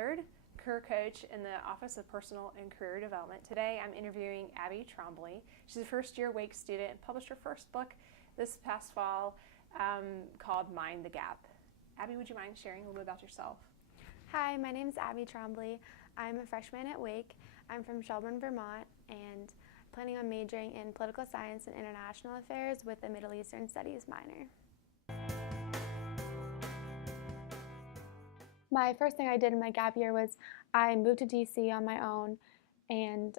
Ballard, career coach in the Office of Personal and Career Development. Today I'm interviewing Abby Trombley. She's a first-year Wake student and published her first book this past fall called Mind the Gap. Abby, would you mind sharing a little bit about yourself? Hi, my name is Abby Trombley. I'm a freshman at Wake. I'm from Shelburne, Vermont, and planning on majoring in political science and international affairs with a Middle Eastern Studies minor. My first thing I did in my gap year was I moved to DC on my own and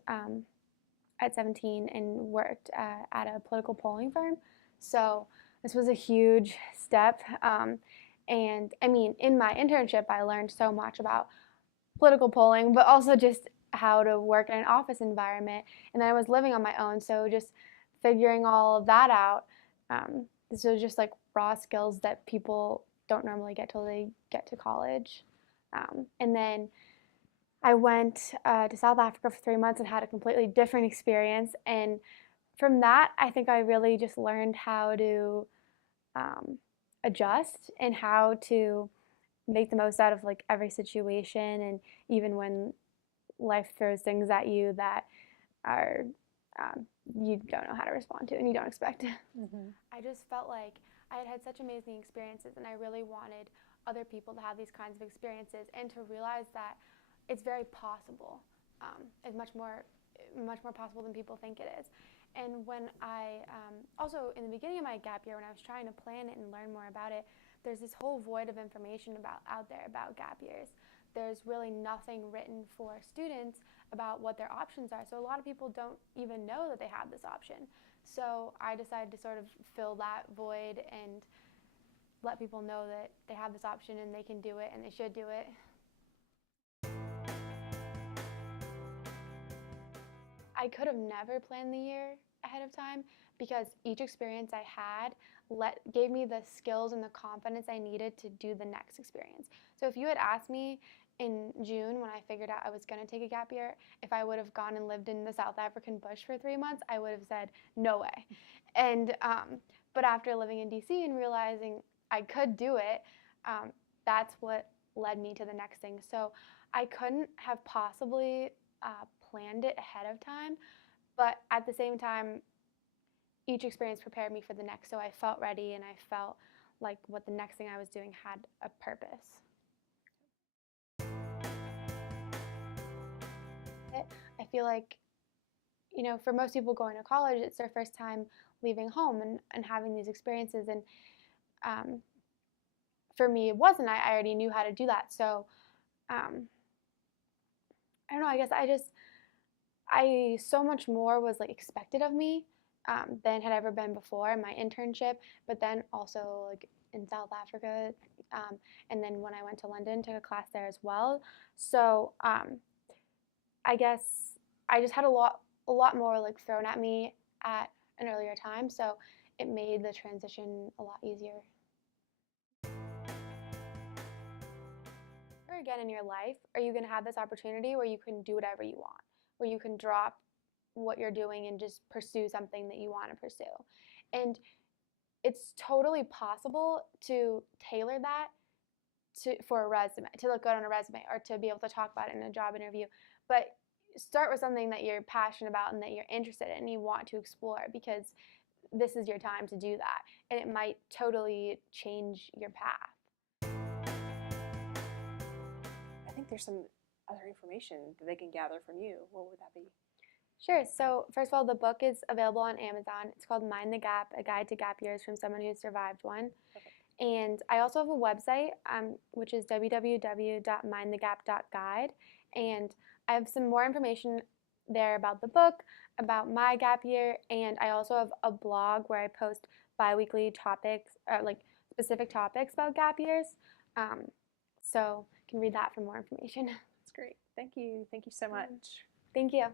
at 17 and worked at a political polling firm. So this was a huge step. And I mean, in my internship, I learned so much about political polling, but also just how to work in an office environment. And then I was living on my own, so just figuring all of that out. This was just like raw skills that people don't normally get till they get to college. And then I went to South Africa for 3 months and had a completely different experience. And from that, I think I really just learned how to adjust and how to make the most out of like every situation, and even when life throws things at you that are you don't know how to respond to and you don't expect. Mm-hmm. I just felt like I had had such amazing experiences, and I really wanted other people to have these kinds of experiences and to realize that it's very possible. It's much more possible than people think it is. And when I, also in the beginning of my gap year, when I was trying to plan it and learn more about it, there's this whole void of information out there about gap years. There's really nothing written for students about what their options are. So a lot of people don't even know that they have this option. So I decided to sort of fill that void and let people know that they have this option and they can do it and they should do it. I could have never planned the year ahead of time because each experience I had gave me the skills and the confidence I needed to do the next experience. So if you had asked me in June when I figured out I was going to take a gap year, if I would have gone and lived in the South African bush for 3 months, I would have said, no way. And but after living in DC and realizing I could do it, that's what led me to the next thing. So I couldn't have possibly planned it ahead of time, but at the same time, each experience prepared me for the next, so I felt ready and I felt like what the next thing I was doing had a purpose. I feel like, you know, for most people going to college, it's their first time leaving home and having these experiences, and for me it wasn't. I already knew how to do that, so I don't know, I guess so much more was like expected of me than had ever been before in my internship, but then also like in South Africa, and then when I went to London, took a class there as well. So I guess I just had a lot more like thrown at me at an earlier time, so it made the transition a lot easier. Or again in your life, are you going to have this opportunity where you can do whatever you want, where you can drop what you're doing and just pursue something that you want to pursue? And it's totally possible to tailor that for a resume, to look good on a resume, or to be able to talk about it in a job interview. But start with something that you're passionate about and that you're interested in and you want to explore, because this is your time to do that, and it might totally change your path. I think there's some other information that they can gather from you. What would that be? Sure. So first of all, the book is available on Amazon. It's called Mind the Gap, A Guide to Gap Years from Someone Who Survived One. Okay. And I also have a website, which is www.mindthegap.guide. And I have some more information there about the book, about my gap year, and I also have a blog where I post bi-weekly topics, like specific topics about gap years. So you can read that for more information. That's great. Thank you. Thank you so much. Thank you.